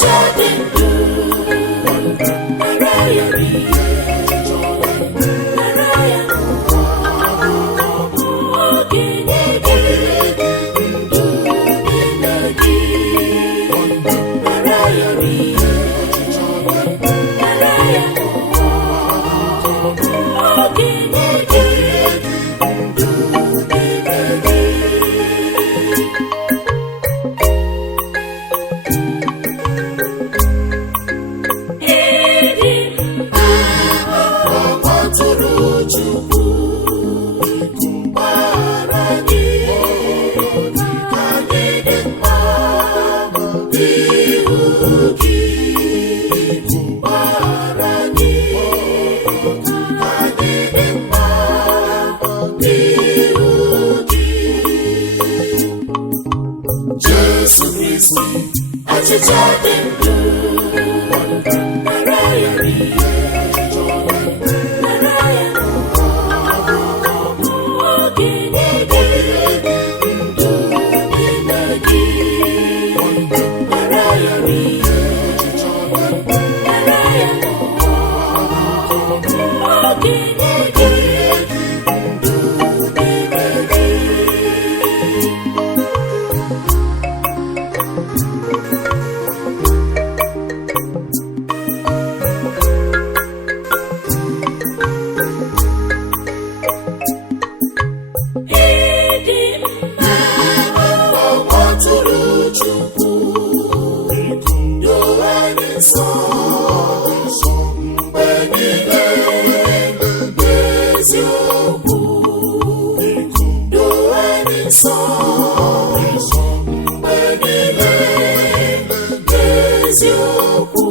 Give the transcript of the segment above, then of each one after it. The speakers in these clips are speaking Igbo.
achịcha dị ndụ mara ya rie mara ya oge na-ege ndụ n'ime gị mara ya rie mara ya oge na-ege ndụ n'ime gị. Chukwu gbara gị ka gị dị mma n'ihu gị gbara gị ka gị dị mma n'ihu gị. Jesu Kristi achịcha dị ndụ mara ya rie Chukwu dowe anyị nsọ mgbe niile n'eziokwu dowe anyị nsọ mgbe niile n'eziokwu.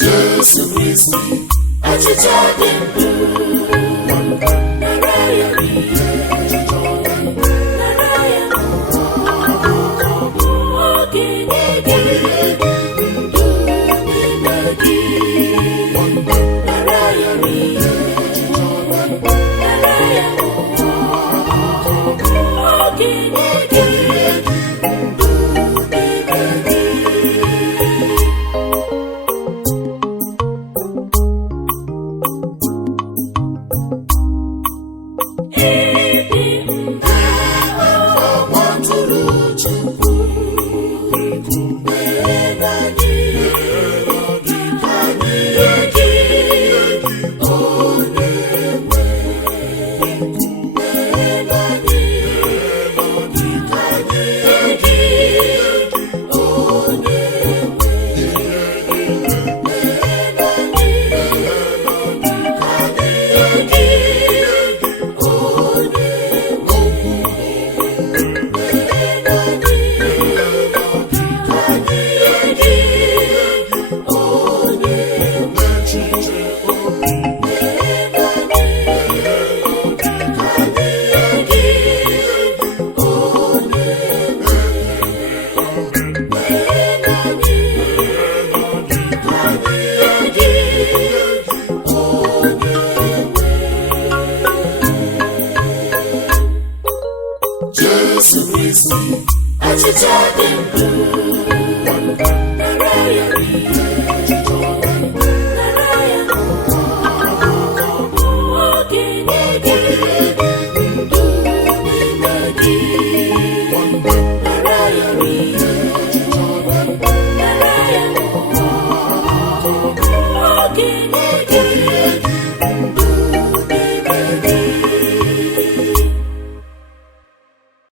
Jesu Kristi achịcha dị